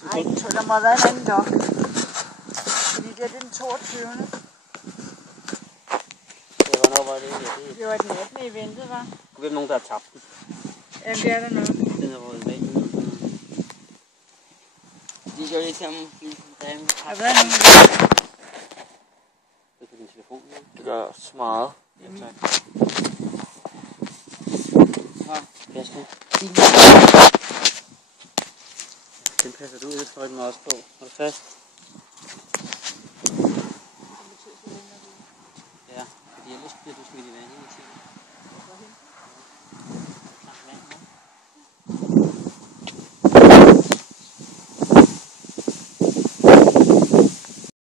Nej, der må have været en anden dag. Fordi det er den 22. Hvornår var det? Det var den 18. eventet, var. Det er nogen, der har tabt den. Jamen, det er der nok. Den er røget væk. De gør det sammen. Har været nogen? Det er din telefon, ja. Det gør så meget. Ja, tak. Pas nu. Den passer du ud, det tror jeg, den også på. Er du fast?